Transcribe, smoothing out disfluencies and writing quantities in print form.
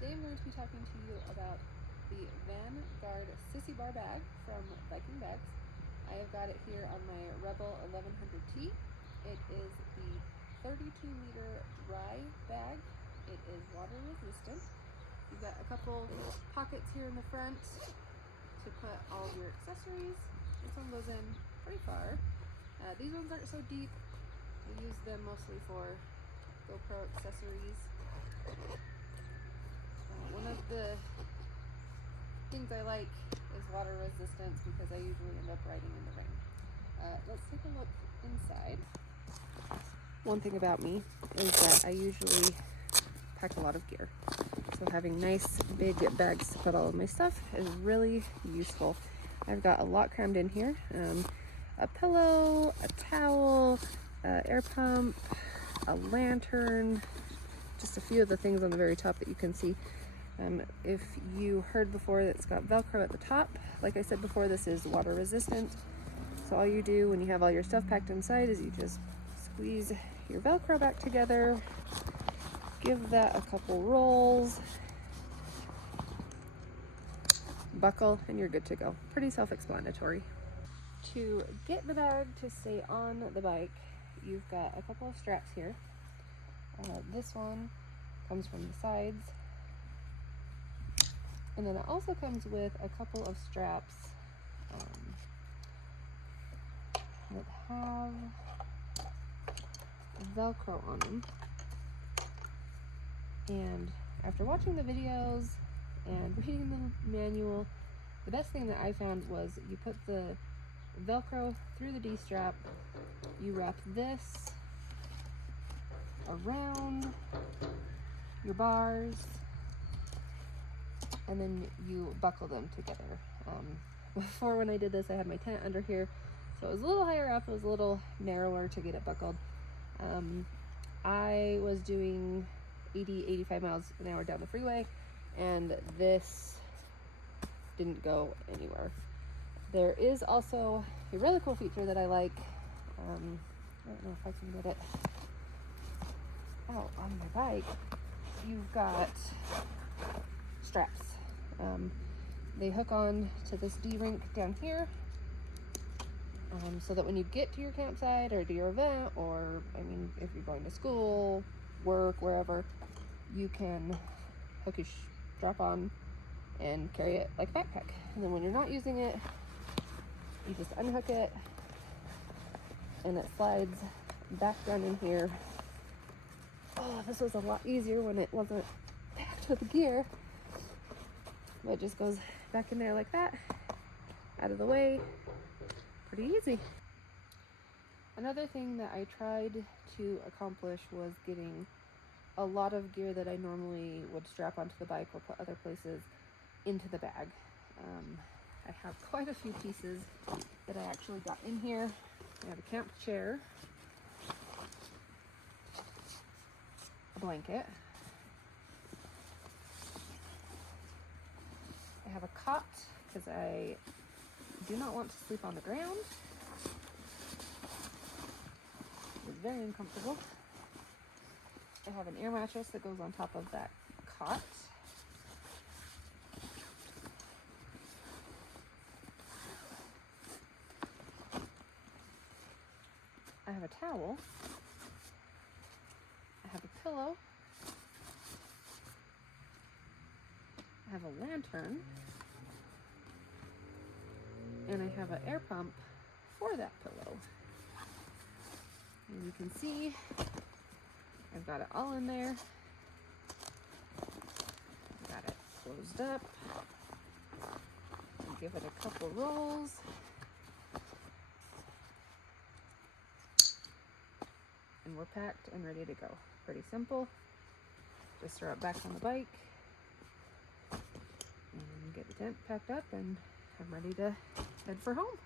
Today I'm going to be talking to you about the Vanguard Sissy bar bag from Vikingbags. I have got it here on my Rebel 1100T. It is the 32-liter dry bag. It is water resistant. You've got a couple pockets here in the front to put all of your accessories. This one goes in pretty far. These ones aren't so deep. I use them mostly for GoPro accessories. One of the things I like is water resistance because I usually end up riding in the rain. Let's take a look inside. One thing about me is that I usually pack a lot of gear. So having nice big bags to put all of my stuff is really useful. I've got a lot crammed in here. A pillow, a towel, air pump, a lantern, just a few of the things on the very top that you can see. If you heard before, it's got Velcro at the top. Like I said before, this is water resistant. So all you do when you have all your stuff packed inside is you just squeeze your Velcro back together, give that a couple rolls, buckle, and you're good to go. Pretty self-explanatory. To get the bag to stay on the bike, you've got a couple of straps here. This one comes from the sides. And then it also comes with a couple of straps that have Velcro on them. And after watching the videos and reading the manual, the best thing that I found was you put the Velcro through the D-strap, you wrap this around your bars, and then you buckle them together. Before, when I did this, I had my tent under here, so it was a little higher up, it was a little narrower to get it buckled. I was doing 80-85 miles an hour down the freeway, and this didn't go anywhere. There is also a really cool feature that I like. I don't know if I can get it out on my bike. You've got straps. They hook on to this D-ring down here, so that when you get to your campsite or to your event, or if you're going to school, work, wherever, you can hook your strap on and carry it like a backpack. And then when you're not using it, you just unhook it and it slides back down in here. Oh, this was a lot easier when it wasn't packed with gear. But it just goes back in there like that, out of the way, pretty easy. Another thing that I tried to accomplish was getting a lot of gear that I normally would strap onto the bike or put other places into the bag. I have quite a few pieces that I actually got in here. I have a camp chair, a blanket, I have a cot because I do not want to sleep on the ground. It's very uncomfortable. I have an air mattress that goes on top of that cot. I have a towel. I have a pillow. I have a lantern. And I have an air pump for that pillow. And you can see I've got it all in there. Got it closed up. I'll give it a couple rolls. And we're packed and ready to go. Pretty simple. Just throw it back on the bike and get the tent packed up, and I'm ready to head for home.